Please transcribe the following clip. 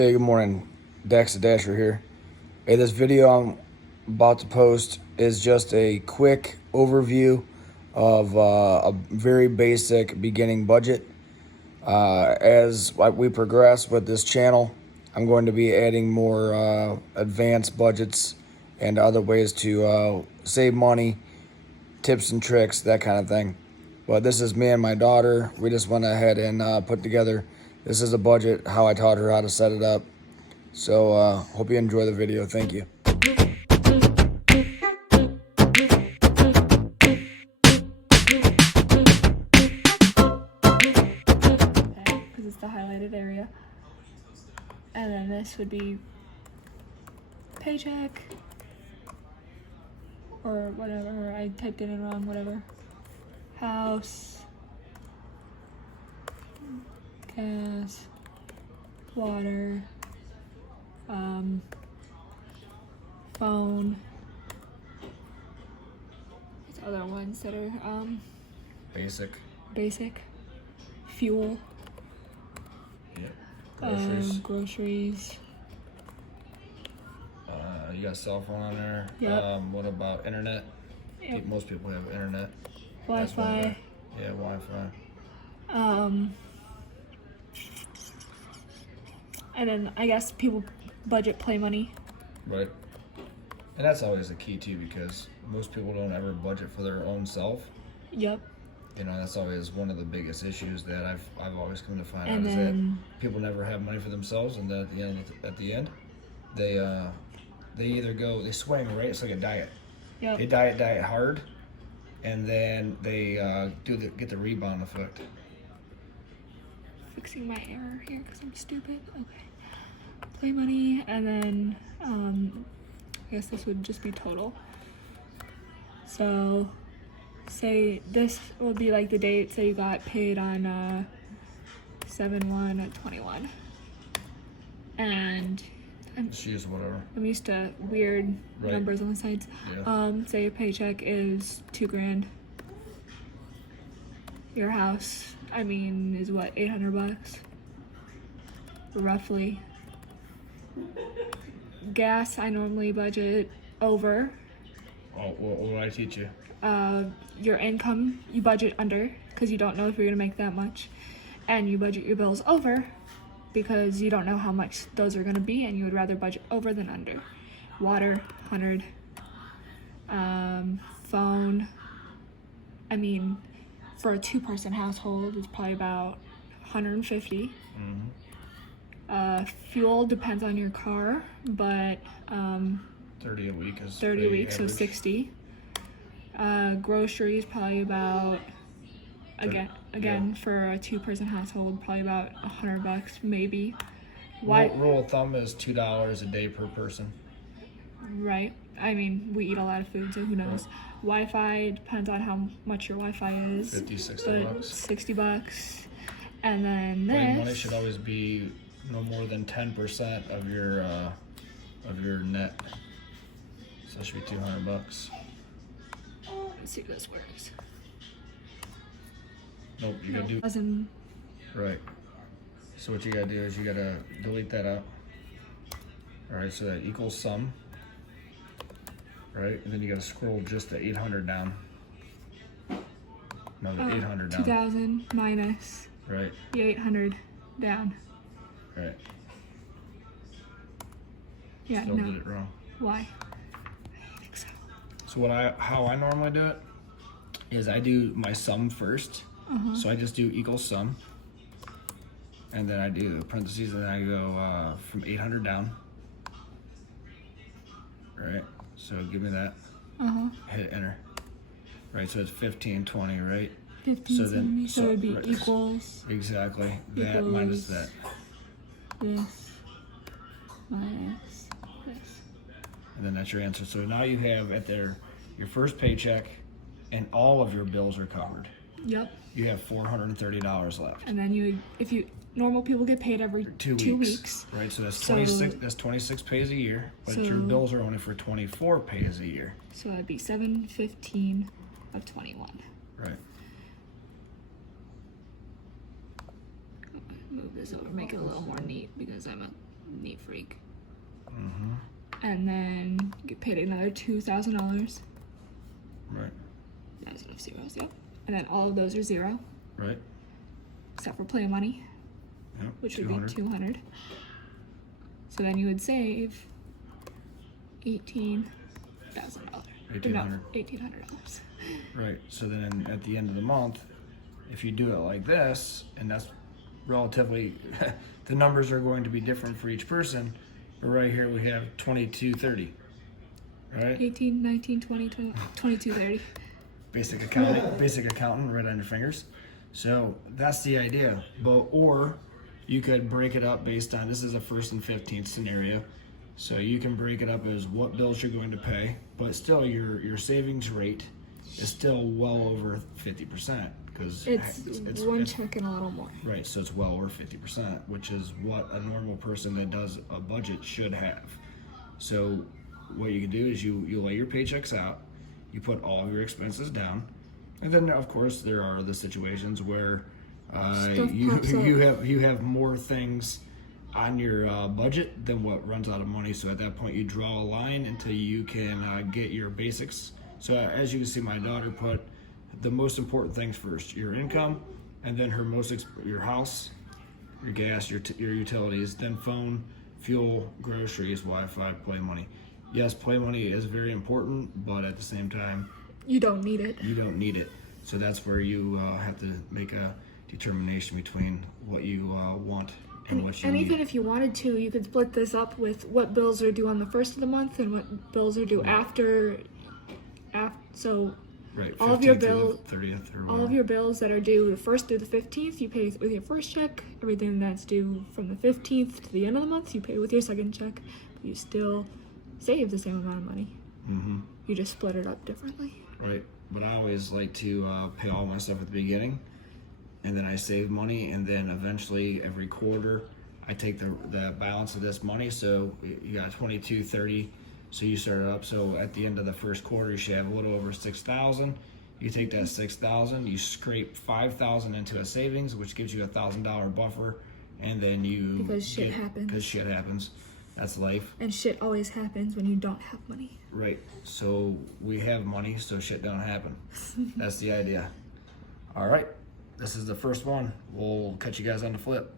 Hey, good morning. Dax the Dasher here. Hey, this video I'm about to post is just a quick overview of a very basic beginning budget. As we progress with this channel, I'm going to be adding more advanced budgets and other ways to save money, tips and tricks, that kind of thing. But this is me and my daughter. We just went ahead and put together, this is a budget, how I taught her how to set it up. So hope you enjoy the video. Thank you. Okay, because it's the highlighted area. And then this would be paycheck or whatever. I typed it in wrong, whatever. House, gas, water, phone. There's other ones that are basic. Fuel. Yep. Groceries. You got cell phone on there. Yep. What about internet? Yep. Most people have internet. Wi-Fi. Yeah, Wi-Fi. And then I guess people budget play money. Right. And that's always the key too, because most people don't ever budget for their own self. Yep. You know, that's always one of the biggest issues that I've always come to find And out, is then that people never have money for themselves, and then at the end, they either go, they swing, right? It's like a diet. Yep. They diet hard, and then they get the rebound effect. Fixing my error here because I'm stupid. Okay. Play money, and then I guess this would just be total. So say this will be like the date, say you got paid on 7/1/21, and Just use whatever. I'm used to weird Right. numbers on the sides. Yeah. Say your paycheck is $2,000. Your house, is what, $800 roughly. Gas, I normally budget over. Oh, what did I teach you? Your income, you budget under because you don't know if you're gonna make that much, and you budget your bills over because you don't know how much those are gonna be, and you would rather budget over than under. Water, 100. Phone, for a 2-person household, it's probably about 150. Mm-hmm. Fuel depends on your car, but 30 a week is 30 a week, average. so 60. Groceries probably about, again for a 2-person household, probably about $100 maybe. Rule of thumb is $2 a day per person. Right. We eat a lot of food, so who knows. Right. Wi-Fi depends on how much your Wi-Fi is. 50, 60 but bucks. $60. And then Playing this. money should always be no more than 10% of your net. So it should be $200. Let's see if this works. Nope, you gotta do Doesn't. right. So what you gotta do is you gotta delete that out. Alright, so that equals sum. Right, and then you gotta scroll just the 800 down. No, the 800 down. 2,000 minus Right, the 800 down. right. Yeah, Still no. did it wrong. Why? I think so. So how I normally do it is I do my sum first. So I just do equals sum, and then I do the parentheses, and then I go from 800 down. Right. So give me that. Hit enter. Right. So it's 1520. Right. 1570. So it'd be right, equals exactly that minus that. this minus this. And then that's your answer. So now you have your first paycheck, and all of your bills are covered. Yep. You have $430 left. And then normal people get paid every 2 weeks. Right, so that's 26. That's 26 pays a year, but your bills are only for 24 pays a year. So that'd be 7/15 of 21. Right. Move this over, make it a little more neat because I'm a neat freak. Mm-hmm. And then you get paid another $2,000. Right. That's enough zeros, yep. And then all of those are zero, Right. except for play money, Yep. which would be 200. So then you would save $18,000. $1,800. Right. So then at the end of the month, if you do it like this, and that's relatively, the numbers are going to be different for each person. But right here we have 2230. Right. 18, 19, 20, 22, 30. Basic accountant, right on your fingers. So that's the idea. But or you could break it up based on, this is a 1st and 15th scenario. So you can break it up as what bills you're going to pay, but still your savings rate is still well over 50% because It's one check and a little more. right. So it's well over 50%, which is what a normal person that does a budget should have. So what you can do is you lay your paychecks out, you put all of your expenses down, and then of course there are the situations where you have more things on your budget than what runs out of money. So at that point you draw a line until you can get your basics. So as you can see, my daughter put the most important things first: your income, and then your house, your gas, your utilities, then phone, fuel, groceries, Wi-Fi, play money. Yes, play money is very important, but at the same time, you don't need it. You don't need it. So that's where you have to make a determination between what you want and what you need. And even if you wanted to, you could split this up with what bills are due on the 1st of the month and what bills are due after. So right, all of your bills, 30th, or all of your bills that are due the 1st through the 15th, you pay with your first check. Everything that's due from the 15th to the end of the month, you pay with your second check. But you still save the same amount of money. Mm-hmm. You just split it up differently. Right, but I always like to pay all my stuff at the beginning, and then I save money, and then eventually every quarter I take the balance of this money. So you got 2230. So you start it up. So at the end of the first quarter, you should have a little over 6,000. You take that 6,000, you scrape 5,000 into a savings, which gives you $1,000 buffer, and then because shit happens. Because shit happens. That's life. And shit always happens when you don't have money. Right. So we have money, so shit don't happen. That's the idea. All right. This is the first one. We'll catch you guys on the flip.